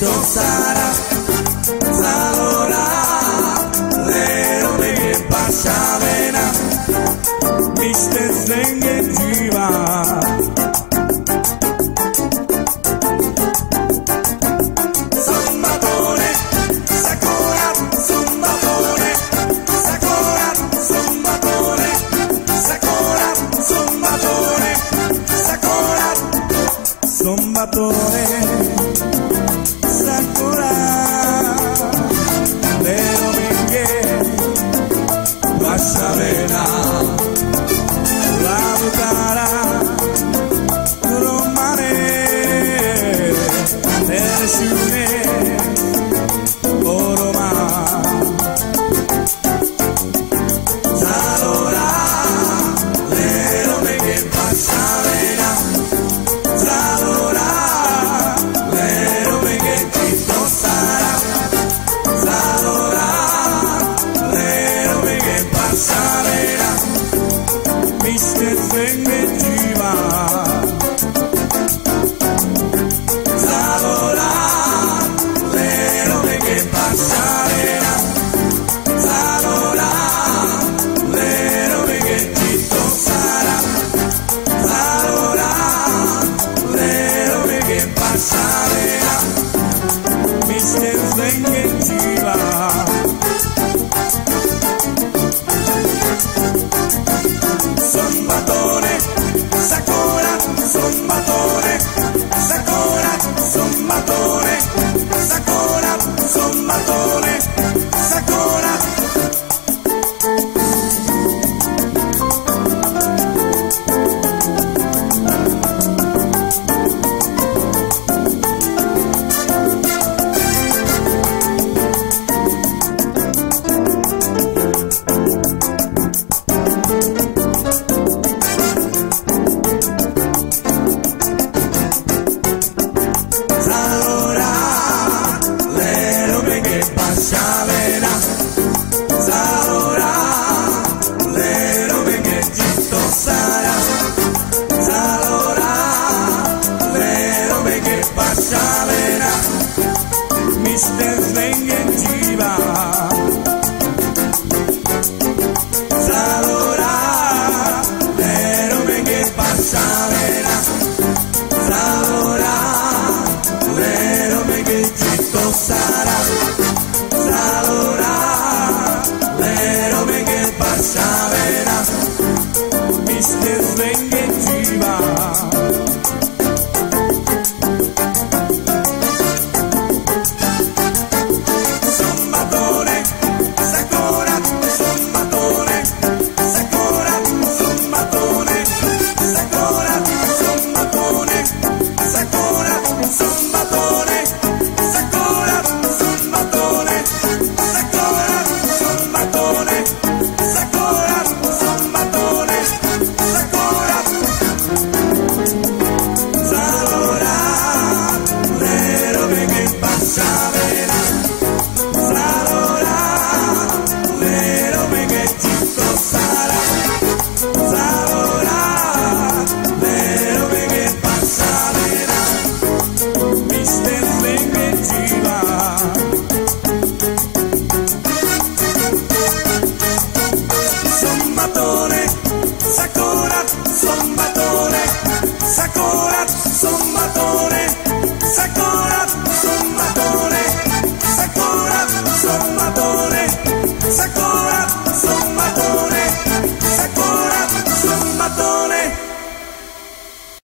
Sara, Salora, Lero me Pashavena, Mr. Senge Jiva. Zumbatore, Sakura, Zumbatore, Sakura, Zumbatore, Sakura, Zumbatore, Sakura, Zumbatore. Savena, la bucara, romane, tershune, oroma, salora, lero me que pasavena, salora, lero me que chito sara, salora. Savera, Mr. Senge Jiva. Salora, lero me que pasavera. Salora, lero me que chito sara. Salora, lero me que pasavera. Mr. Senge Jiva. Zumbatore, Sakura, Zumbatore, Sakura, Zumbatore, Sakura, Zumbatore, Sakura. Savena, Salora, lero me que chito sara, Salora, lero me que pasavena, Mr.